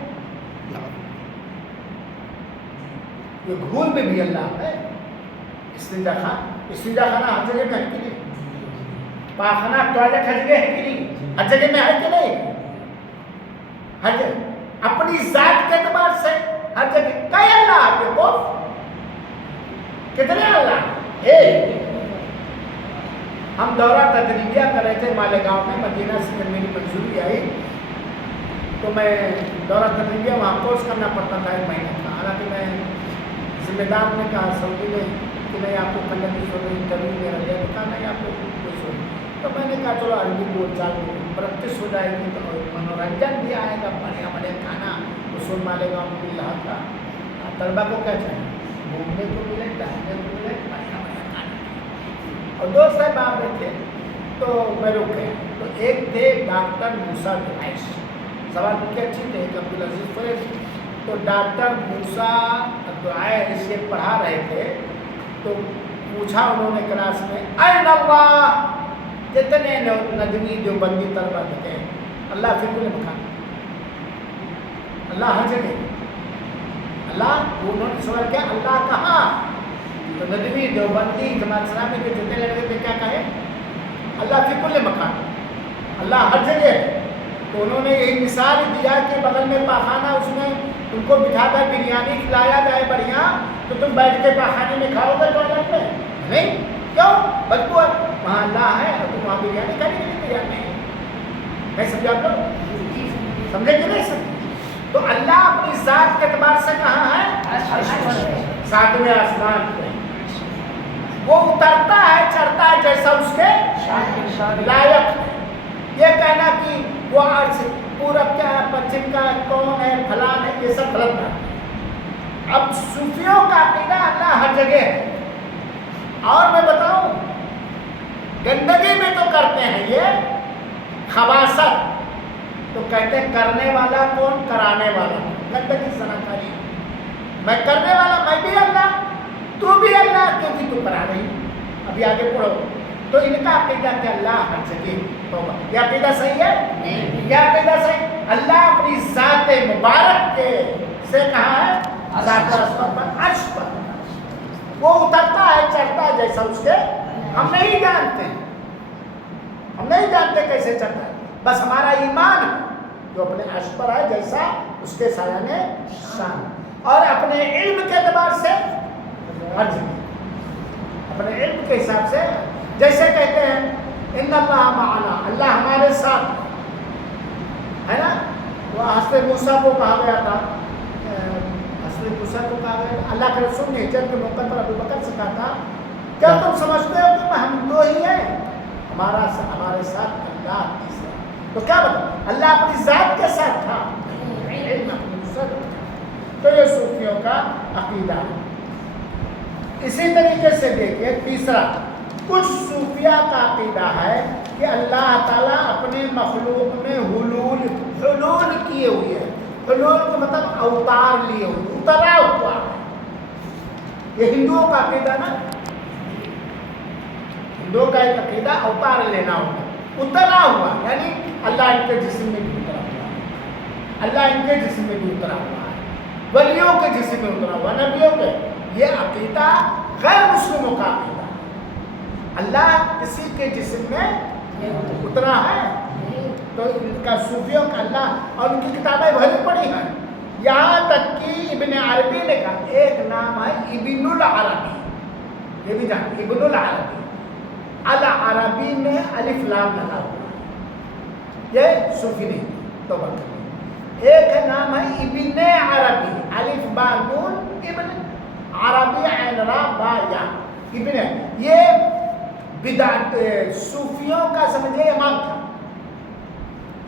یہ گھول میں بھی اللہ ہے. استنجا خانہ ہر جگہ میں ہے کہ نہیں؟ پاخانہ ٹوائلٹ ہر جگہ ہے کہ نہیں؟ ہر جگہ میں ہے کہ نہیں؟ ہر جگہ اپنی ذات کے اعتبار سے ہر جگہ. کئی اللہ آپ کو کتنے اللہ؟ ایک. ہم دورہ تدریبیہ کر رہے تھے مالیگاؤں میں، مدینہ سے جب میری منظوری آئی تو میں دورہ تدریبیہ وہاں کورس کرنا پڑتا تھا 1 مہینے کا. حالانکہ میں ذمہ دار نے کہا سعودی میں کہ نہیں آپ کو کھانے کی ضرورت انٹرویو میں رہ گیا، کہا نہیں آپ کو کوئی ضرورت. تو میں نے کہا چلو عربی بول چال پریکٹس ہو جائے گی تو منورنجن بھی آئے گا، بڑھیا بڑھیا کھانا اصول مالیگاؤں میں مل رہا تھا. طلبا کو کیا چاہیے؟ گھومنے کو ملے، ٹہلنے کو ملے، بڑھیا بڑھیا کھانا. اور 2 صاحب آ رہے تھے تو میں رک گیا. تو ایک تھے ڈاکٹر موسیٰ دعائش، سوال ان کے اچھی تھے، ایک عبدالعزیز فریش. تو ڈاکٹر موسیٰ دعائش یہ پڑھا رہے تھے تو پوچھا انہوں نے کلاس میں، این اللہ، جتنے ندوی دیوبندی طلبا تھے، اللہ فی کل مکان، اللہ ہر جگہ. اللہ، انہوں نے سوال کیا اللہ کہاں؟ تو ندوی دیوبندی جماعت اسلامی کے جتنے لڑکے تھے کیا کہے؟ اللہ فی کل مکان، اللہ ہر جگہ ہے. تو انہوں نے یہی مثال دیا کہ بغل میں پاخانہ، اس میں تم کو بٹھا کر بریانی کھلایا جائے بڑھیا، تو تم بیٹھ کے پاخانے میں کھاؤ گے ٹوائلٹ میں؟ نہیں. کیوں؟ بدبو ہے. وہاں اللہ ہے اور تم وہاں بریانی کھانے کے لیے تیار نہیں. میں سمجھا آپ لوگ سمجھے کہ نہیں سمجھے؟ تو اللہ اپنی ذات کے اعتبار سے کہاں ہے؟ 7ویں آسمان پہ. وہ اترتا ہے چڑھتا ہے جیسا اس کے لائق ہے. یہ کہنا کہ وہ عرش پورب کیا ہے، پچھم کا کون ہے، فلان ہے، یہ سب غلط ہے. اب صوفیوں کا عقیدہ اللہ ہر جگہ ہے. اور میں بتاؤں، گندگی میں تو کرتے ہیں یہ خباثت، تو کہتے ہیں کرنے والا کون، کرانے والا. گندگی زناکاری. میں کرنے والا، میں بھی اللہ، تو بھی اللہ، کیونکہ تو کرا رہی. ابھی آگے پڑھو. تو ان کا عقیدہ کہ اللہ ہر جگہ ہوگا. یہ عقیدہ صحیح ہے؟ نہیں. یہ عقیدہ صحیح. اللہ اپنی ذات مبارک کے سے کہاں ہے؟ ذات اسمت پر، عرش پر. وہ اترتا ہے چڑھتا ہے جیسا اس کے. ہم نہیں جانتے، ہم نہیں جانتے کیسے چڑھتا ہے. بس ہمارا ایمان ہے جو اپنے عرش پر ہے جیسا اس کے سایہ نے شان. اور اپنے علم کے اعتبار سے ہر جگہ اپنے علم کے حساب سے. جیسے کہتے ہیں ان اللہ معنا, اللہ ہمارے ساتھ ہے نا. وہ حضرت موسیٰ کو کہا گیا تھا, حضرت موسیٰ کو کہا گیا, اللہ کے رسول نے ہجرت کے موقع پر ابو بکر سے کہا تھا کیا تم سمجھتے ہو کہ ہم دو ہی ہیں, ہمارے ساتھ اللہ تیسرا. تو کیا بتا, اللہ اپنی ذات کے ساتھ تھا, علم اپنی نصرت تھا. تو یہ صوفیوں کا عقیدہ ہے. اسی طریقے سے دیکھیے تیسرا, کچھ صوفیہ کا عقیدہ ہے کہ اللہ تعالیٰ اپنے مخلوق میں حلول کیے ہوئے ہیں. حلول کا مطلب اوتار لیے ہوئے, اترا ہوا ہے. یہ ہندوؤں کا عقیدہ نا, ہندوؤں کا ایک عقیدہ اوتار لینا ہوتا ہے. اترا ہوا یعنی اللہ ان کے جسم میں بھی اترا ہوا ہے, اللہ ان کے جسم میں بھی اترا ہوا ہے, ولیوں کے جسم میں اترا ہوا, نبیوں کے. یہ عقیدہ غیر مسلموں کا عقیدہ ہے. اللہ کسی کے جسم میں اترا ہے. تو ان کا صوفیوں کا اللہ, اور ان کی کتابیں بھری پڑی ہیں. یہاں تک کہ ابن عربی نے کہا, ایک نام ہے ابن العربی, یہ بھی جان, ابن العربی, العربی میں الف لام لگا ہوا ہے, یہ صوفی نہیں. تو ایک نام ہے ابن عربی, الف با نون, ابن عربی عین را با یا, ابن. یہ بدعت صوفیوں کا سمجھے امام تھا,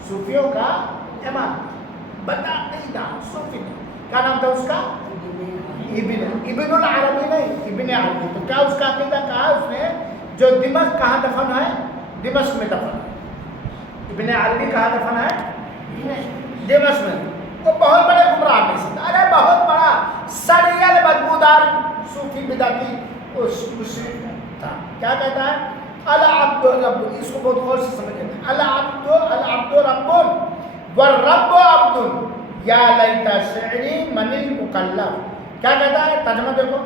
صوفیوں کا امام, بدعتیدہ صوفی. کیا نام تھا اس کا؟ ابن العربی نہیں, ابن عربی. تو کیا اس کا عقیدہ کہا اس نے, جو دمشق کہاں دفن ہے, دمشق میں دفن ہے. ابن عربی کہاں دفن ہے, دمشق میں. وہ بہت بڑے گمراہ میں سے, ارے بہت بڑا سڑیل بدبودار صوفی بدعتی مشرک تھا. کیا کہتا ہے, العبد رب, اس کو بہت غور سے سمجھیں. العبد رب والرب عبد یا لیت شعری من المکلف. کیا کہتا ہے, ترجمہ دیکھو,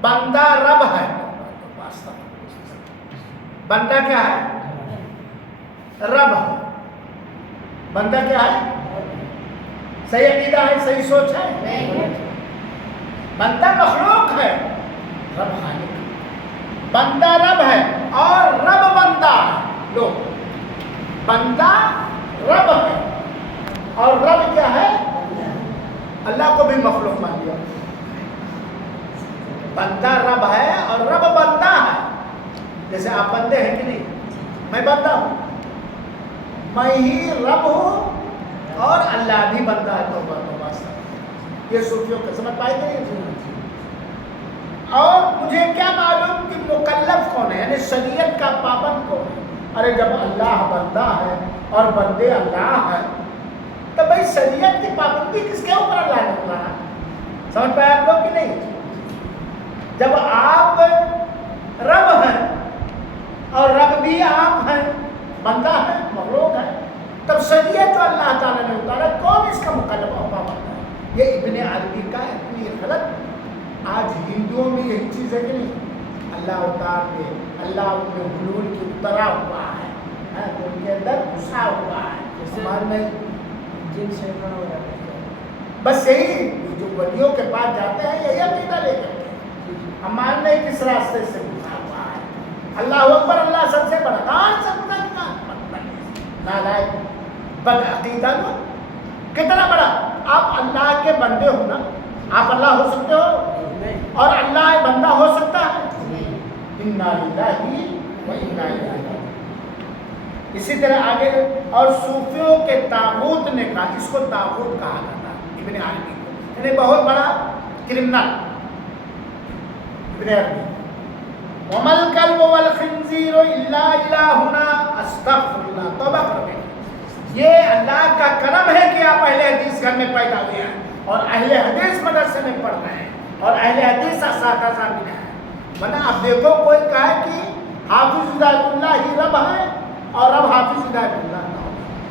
بندہ رب ہے. بندہ کیا ہے, رب ہے. بندہ کیا ہے, صحیح عقیدہ ہے, صحیح سوچ ہے. بندہ مخلوق ہے, رب خالق. بندہ رب ہے اور رب بندہ ہے. لو, بندہ رب ہے اور رب کیا ہے, اللہ کو بھی مخلوق مان لیا. بندہ رب ہے اور رب بندہ ہے. جیسے آپ بندے ہیں کہ نہیں, میں بندہ ہوں, میں ہی رب ہوں اور اللہ بھی بندہ ہے. توبہ توبہ. یہ صوفیوں کا سمجھ پائے گا. اور مجھے کیا معلوم کہ مکلف کون ہے, یعنی شریعت کا پابند کون ہے. ارے جب اللہ بندہ ہے اور بندے اللہ ہے تو بھائی شریعت کی پابندی کس کے اوپر اللہ نے بتایا. سمجھ پائے آپ لوگ کہ نہیں. جب آپ رب ہیں اور رب بھی آپ ہیں, بندہ ہے, مخلوق ہے, تب شریعت جو اللہ تعالیٰ نے اتارا کون اس کا مکلف اور پابند ہے. یہ ابن عربی کا ہے. یہ غلط. آج ہندوؤں میں یہی چیز ہے کہ نہیں, اللہ اتار دے, اللہ ان میں حلول کی اترا ہوا ہے, ان کے اندر گھسا ہوا ہے. ہمارے میں جن سے ہو جاتا ہے. بس یہی جو ولیوں کے پاس جاتے ہیں یہی عقیدہ لے کر ہم ماننے کس راستے سے گھسا ہوا ہے. اللہ اکبر, اللہ سب سے بڑا. کہاں سے نالائق بد عقیدہ نو, کتنا بڑا. آپ اللہ کے بندے ہو نا, آپ اللہ ہو سکتے ہو اور اللہ بندہ ہو سکتا ہے. انا للہ و انا الیہ راجعون. اسی طرح آگے, اور صوفیوں کے طاغوت نے کہا, اس کو طاغوت کہا جاتا ہے ابن عربی کو, یعنی بہت بڑا کرمنل. ابن عربی, وما الكلب والخنزير الا الهنا استغفر اللہ. توبہ کرو. یہ اللہ کا کرم ہے کہ آپ اہل حدیث گھر میں پیدا ہوئے ہیں اور اہل حدیث مدرسے میں پڑھ رہے ہیں اور اہل حدیث اساتذہ بھی ہیں. ورنہ اب دیکھو کوئی کہے کہ حافظ ہدایت اللہ ہی رب ہے اور رب حافظ ہدایت اللہ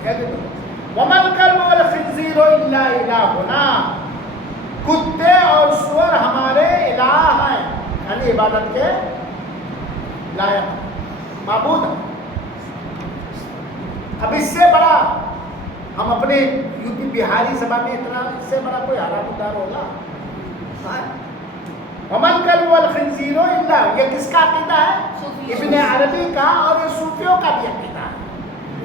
کہتے تو. وما الكلب والخنزير الا الهنا, کتے اور سور ہمارے الہ ہیں, یعنی عبادت کے لائق معبود ہیں. اب اس سے بڑا ہم اپنے یو پی بہاری زبان میں اتنا, اس سے بڑا کوئی حالات اتار ہوگا. ومن کل والخنزیر الا، یہ کس کا عقیدہ ہے؟ ابن عربی کا، اور یہ صوفیوں کا بھی عقیدہ ہے.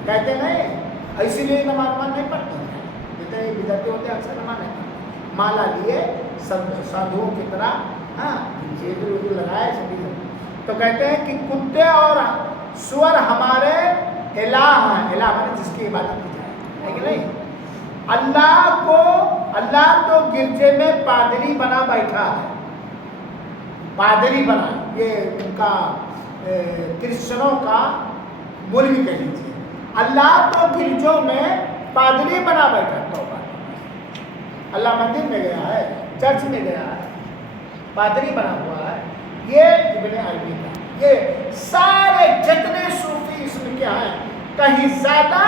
کہتے نہیں اسی لیے نماز نہیں پڑھتے ہیں، جتنے بدعتی ہوتے ہیں اکثر نماز نہیں پڑھتے، مالا لیے سادھوؤں کی طرح، ہاں چیز لگائے سبھی. تو کہتے ہیں کہ کتے اور سور ہمارے الہ ہیں. الہ مانے جس کی عبادت کی جائے، ہے کہ نہیں؟ اللہ تو گرجے میں پادری بنا بیٹھا ہے، پادری بنا، یہ ان کا کرسچنوں کا مولوی کہہ لیجیے. اللہ تو گرجوں میں پادری بنا بیٹھا ہے. توبہ، اللہ مندر میں گیا ہے، چرچ میں گیا ہے، پادری بنا ہوا ہے. یہ ابن عربی کا. یہ سارے جتنے صوفی اس میں کیا ہیں، کہیں زیادہ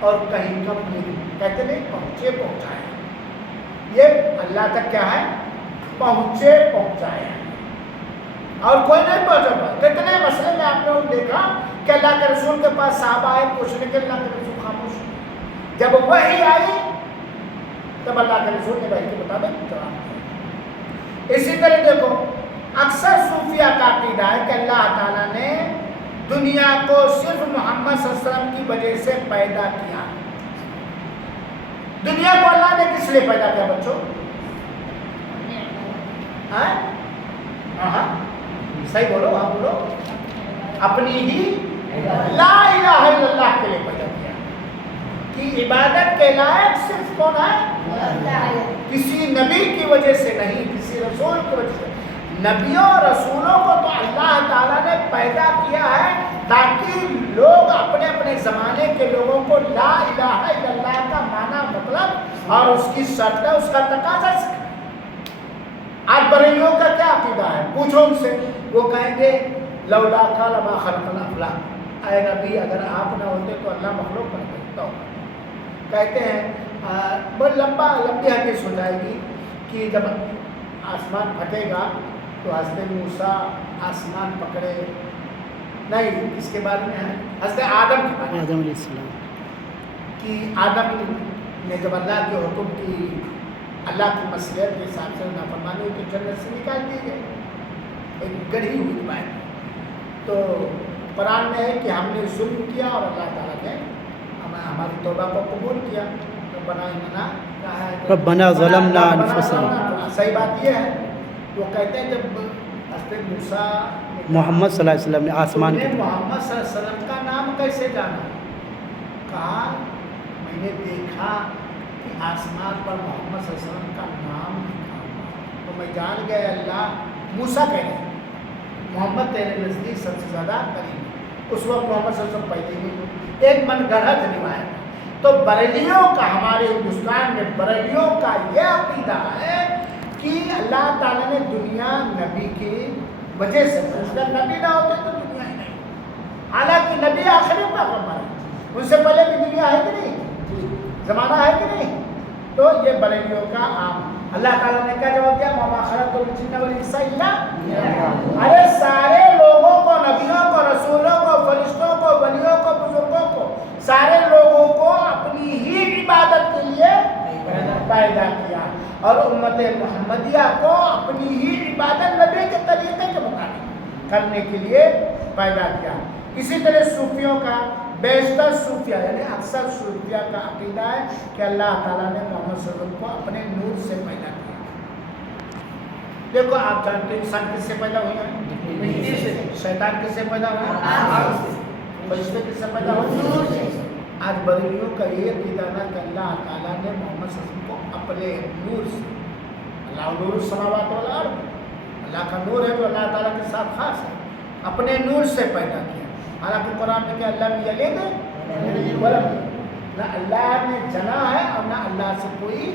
اور کہیں کم نہیں، کہتے نہیں پہنچائے. یہ اللہ تک کیا ہے، پہنچائے ہیں، اور کوئی نہیں پہنچا پا. کتنے مسئلے میں آپ نے دیکھا کہ اللہ کے رسول کے پاس صحابہ آئے پوچھنے کے، اللہ کے رسول خاموش. جب وحی آئی تب اللہ کے رسول نے وحی کے مطابق جواب دیا. اسی طرح دیکھو اکثر صوفیہ کا عقیدہ ہے کہ اللہ تعالیٰ نے دنیا کو صرف محمد صلی اللہ علیہ وسلم کی وجہ سے پیدا کیا. دنیا کو اللہ نے کس لیے پیدا کیا بچوں؟ ہاں صحیح بولو، ہاں بولو. اپنی ہی لا الہ الا اللہ کے لیے پیدا کیا. کہ عبادت کے لائق صرف کون ہے؟ کسی نبی کی وجہ سے نہیں، کسی رسول کی وجہ سے. نبیوں اور رسولوں کو تو اللہ تعالیٰ نے پیدا کیا ہے تاکہ لوگ اپنے اپنے زمانے کے لوگوں کو لا الہ الا اللہ کا معنی، مطلب اور اس کی شرط، اس کا تقاضا سکھائیں. آج بریلویوں کا کیا عقیدہ ہے؟ پوچھو ان سے، وہ کہیں گے لولا کا لما خلق الافلاق، اے نبی اگر آپ نہ ہوتے تو اللہ مخلوق بن سکتا ہو. کہتے ہیں بہت لمبی حدیث ہو جائے گی کہ جب آسمان پھٹے گا تو حضرت موسیٰ آسمان پکڑے نہیں، اس کے بارے میں ہے حضرت آدم کے بارے میں، آدم علیہ السلام، کہ آدم نے جب اللہ کے حکم کی، اللہ کی مصلحت کے حساب سے نافرمانی ہوئی تو جنت سے نکال دیے گئے. ایک گڑھی ہوئی روایت. تو قرآن میں ہے کہ ہم نے ظلم کیا اور اللہ تعالیٰ نے ہماری توبہ کو قبول کیا. ربنا ظلمنا انفسنا. صحیح بات یہ ہے. وہ کہتے ہیں جب حضرت موسیٰ محمد صلی اللہ علیہ وسلم نے آسمان نے کی محمد صلی اللہ علیہ وسلم کا نام کیسے جانا؟ کہا میں نے دیکھا کہ آسمان پر محمد صلی اللہ علیہ وسلم کا نام لکھا ہوا تو میں جان گیا اللہ. موسیٰ کہہ رہے ہیں محمد تیرے نزدیک سب سے زیادہ قریب. اس وقت محمد صلی اللہ علیہ وسلم پیدا نہیں ہوئے. ایک من گھڑت روایت. تو بریلیوں کا، ہمارے ہندوستان میں بریلیوں کا یہ عقیدہ ہے کہ اللہ تعالیٰ نے دنیا نبی کی وجہ سے، اگر نبی نہ ہوتے تو دنیا ہی نہیں. حالانکہ نبی آخری پیغمبر ہے، ان سے پہلے بھی دنیا ہے کہ نہیں، زمانہ ہے کہ نہیں. تو یہ بریلیوں کا عام. اللہ تعالیٰ نے کیا جواب دیا؟ وما خلقت الجن والانس الا. ارے سارے لوگوں کو، نبیوں کو، رسولوں کو، فرشتوں کو، ولیوں کو، بزرگوں کو، سارے لوگوں کو اپنی ہی عبادت کے لیے پیدا کیا، اور امت محمدیہ کو اپنی ہی عبادت نبی کے طریقے کے مطابق کرنے کے لیے پیدا کیا. اسی طرح صوفیوں کا، بیشتر صوفیہ یعنی اکثر صوفیہ کا عقیدہ ہے کہ اللہ تعالیٰ نے محمد صلی اللہ علیہ وسلم کو اپنے نور سے پیدا کیا. دیکھو آپ جانتے ہیں انسان کس سے پیدا ہوئے ہیں؟ شیطان کس سے پیدا ہوئے؟ فرشتے کس سے پیدا ہوئے؟ آج بریلیوں کا یہ عقیدہ ہے کہ اللہ تعالیٰ نے محمد صلی اللہ علیہ وسلم کو اپنے نور سے، اللہ نور السماوات والارض، اللہ کا نور ہے جو اللہ تعالیٰ کے ساتھ خاص ہے، اپنے نور سے پیدا کیا. حالانکہ قرآن میں کہ اللہ میں یلید ولم، نہ اللہ نے جنا ہے اور نہ اللہ سے کوئی.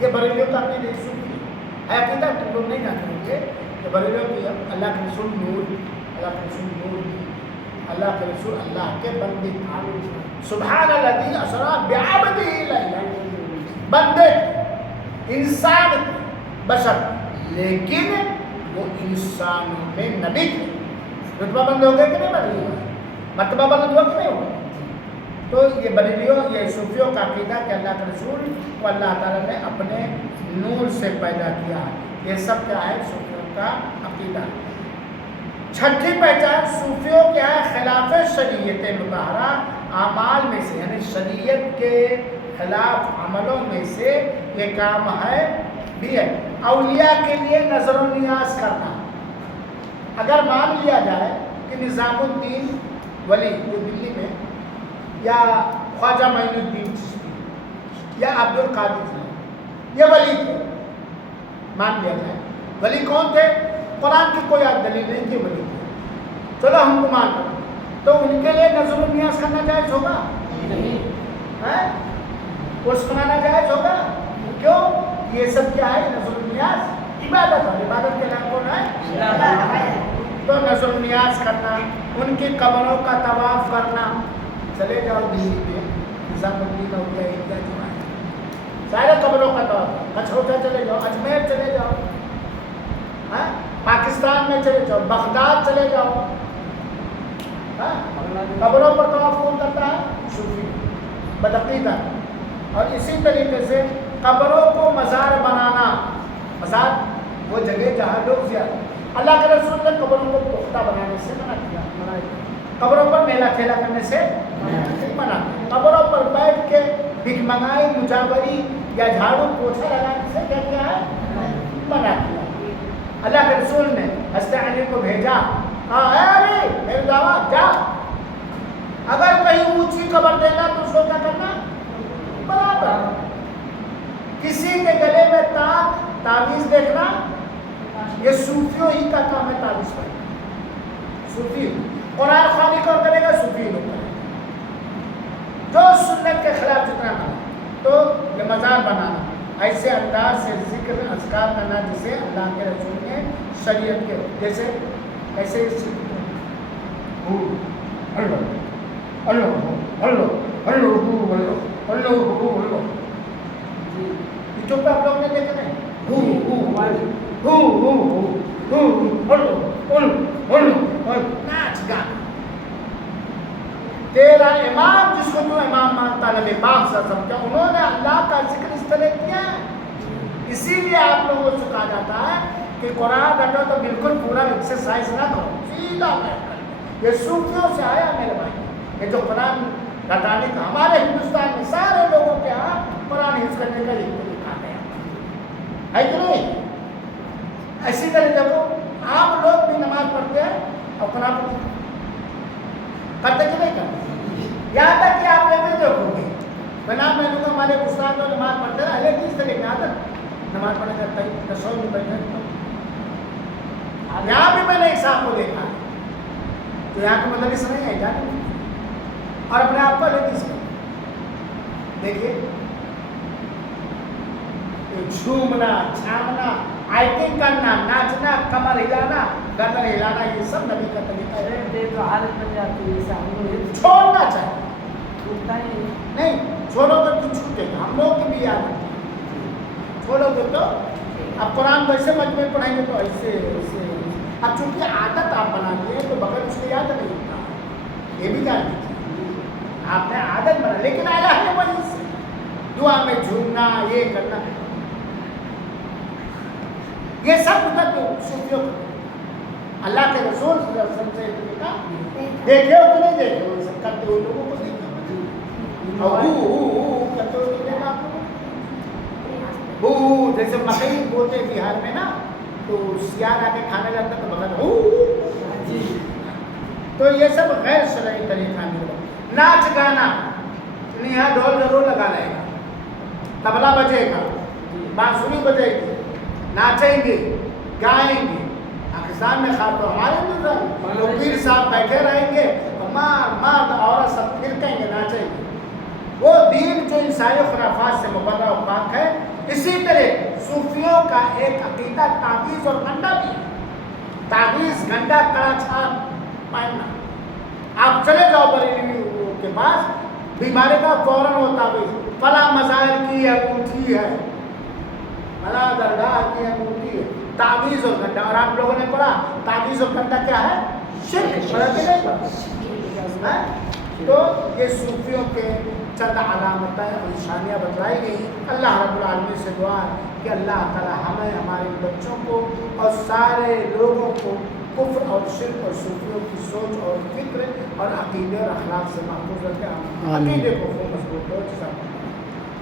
یہ بریلیوں کا عقیدہ ہے. عقیدہ تم لوگ نہیں جانتے ہوں گے کہ بریلیوں کی اللہ کے رسول نور، اللہ کے رسول نور، اللہ کے رسول اللہ کے بندے. سبحان الذی اسریٰ بعبدہ لیلا، بندے انسان بشر، لیکن وہ انسانوں میں نبی تھے. رتبہ بند ہو گئے کہ نہیں بند ہوا؟ مرتبہ بند ہوا کہ نہیں ہوا؟ تو یہ بریلیوں، یہ صوفیوں کا عقیدہ کہ اللہ کے رسول کو اللہ تعالیٰ نے اپنے نور سے پیدا کیا. یہ سب کیا ہے صوفیوں کا عقیدہ. چھٹی پہچان صوفیوں کیا ہے خلاف شریعت مطہرہ اعمال میں سے یعنی شریعت کے خلاف عملوں میں سے یہ کام ہے بھی ہے. اولیاء کے لیے نظر و نیاز کرنا. اگر مان لیا جائے کہ نظام الدین ولی جو دلی میں یا خواجہ معین الدین چشتی یا عبد القادر جی یہ ولی تھے, مان لیا جائے ولی کون تھے, قرآن کی کوئی دلیل نہیں کہ ولی تھے, چلو ہم کو مان لو, تو ان کے لیے نظر و نیاز کرنا جائز ہوگا؟ وہ سنانا جائز ہوگا؟ کیوں؟ یہ سب کیا ہے نظر و نیاز عبادت ہے. عبادت کے نام کون ہے؟ تو نظر و نیاز کرنا, ان کی قبروں کا طواف کرنا. چلے جاؤ دلی میں نظام الدین اولیاء انڈیا جو ہے سارے قبروں کا طواف, کچھوٹا چلے جاؤ, اجمیر چلے جاؤ, پاکستان میں چلے جاؤ, بغداد چلے جاؤ, قبروں پر طواف کون کرتا ہے؟ صوفی بدعقیدہ. اور اسی طریقے سے قبروں کو مزار بنانا, مزار وہ جگہ جہاں لوگ زیادہ, اللہ کے رسول نے قبروں کو پختہ بنانے سے منع کیا, قبروں پر میلہ کھیلا کرنے سے منع, قبروں پر بیٹھ کے بھکمنگائی مجاوری یا جھاڑو پوچھا لگانے سے کیا کیا ہے؟ منع کیا. اللہ کے رسول نے حضرت علی کو بھیجا, کہا اے علی میری دعوت جا, اگر کہیں اونچی قبر دینا تو اس کو کیا کرنا؟ برابر. کسی کے گلے میں تعویذ دیکھنا یہ صوفیوں ہی کا کام ہے. تعویذ کرنا صوفی, قرآن خوانی کون کرے گا؟ صوفی لوگ کریں گے. جو سنت کے خلاف جتنا بنا تو یہ مزار بنانا, ایسے انداز سے ذکر اذکار کرنا جسے اللہ کے رسول نے شریعت کے جیسے ایسے چپ آپ لوگ نے دیکھا نہیں, ناچ گانا. تیرا امام جس کو تو امام مانتا نبی پاک صلی اللہ علیہ وسلم کیا انہوں نے اللہ کا ذکر اس طرح کیا ہے. اسی لیے آپ لوگوں کو کہا جاتا ہے کہ قرآن رٹو تو بالکل پورا ایکسرسائز نہ کرو, سیدھا بیٹھ کر. یہ صوفیوں سے آیا میرے بھائی, یہ جو قرآن رٹانے کا ہمارے ہندوستان میں سارے لوگوں کے یہاں قرآن حفظ کرنے کا یہ طریقہ ہے کہ نہیں؟ اسی طرح دیکھو آپ لوگ بھی نماز پڑھتے ہیں اور قرآن کرتے کہ نہیں کرتے, یہاں تک کہ آپ یہ بھی دیکھو گے بنا میں لوں گا ہمارے استاد اور نماز پڑھتے ہیں الگ کس طرح کی عادت نماز پڑھنے کرتا ہے رسول میں بیٹھے. یہاں بھی میں نے ایک صاحب کو دیکھا ہے تو یہاں کا مطلب اس نہیں ہے جانے اور اپنے آپ کو الگ کس دیکھیے جھومنا چھامنا ایکٹنگ کرنا ناچنا کمر ہلانا گردن ہلانا یہ سب نبی کا طریقہ ہے. تو عادت بن جاتی ہے, چھوڑنا چاہیے چھوٹتا ہی نہیں, چھوڑو تو تو چھوٹے گا. ہم لوگ کی بھی یاد چھوڑو گے تو اب قرآن ویسے مجموعے پڑھیں گے تو ایسے ایسے. اب چونکہ عادت آپ بنا لیے تو بغیر اس کو یاد نہیں ہوتا, یہ بھی جان لیجیے آپ نے عادت بنا, لیکن آیا ہے وہی سے دعا میں جھومنا یہ کرنا یہ سب مطلب صوفیوں اللہ کے رسول صلی اللہ علیہ وسلم سے کہا دیکھے ہو کہ نہیں دیکھے ہو, سب کرتے ہوئے لوگوں کو دیکھا کرتے ہوئے تو دیکھا آپ لوگوں جیسے مکئی بولتے بہار میں نا تو سیار آ کے کھانا جاتا تو بغیر تو یہ سب غیر شرعی طریقہ نہیں. ناچ گانا یہاں ڈھول ضرور لگا رہے گا, تبلا بجے گا, بانسری بجے گی, ناچیں گے گائیں گے. پاکستان میں خاص طور ہمارے اندر تو پیر صاحب بیٹھے رہیں گے مار مار عورت سب پھرکیں گے ناچیں گے. وہ دین جو عیسائی خرافات سے مبرہ و پاک ہے. اسی طرح صوفیوں کا ایک عقیدہ تعویذ اور گنڈا بھی ہے. تعویذ گنڈا کڑا چھاپ پہننا. آپ چلے جاؤ بریلوی کے پاس بیماری کا فوراً ہوتا بھی فلاں مزار کی انگوٹھی ہے, فلاں درگاہ کی انگوٹھی ہے. تعویذ اور گنڈا, اور آپ لوگوں نے پڑھا تعویذ اور گنڈا کیا ہے؟ شرک. پڑھا کہ نہیں پڑھا؟ تو یہ صوفیوں کے چند علامتیں اور نشانیاں بتلائی گئی. اللہ رب العالمین سے دعا ہے کہ اللہ تعالی ہمیں ہمارے بچوں کو اور سارے لوگوں کو کفر اور شرک اور صوفیوں کی سوچ اور فکر اور عقیدے اور اخلاق سے محفوظ رکھے. آمین. عقیدے کو خوب مضبوط ہو.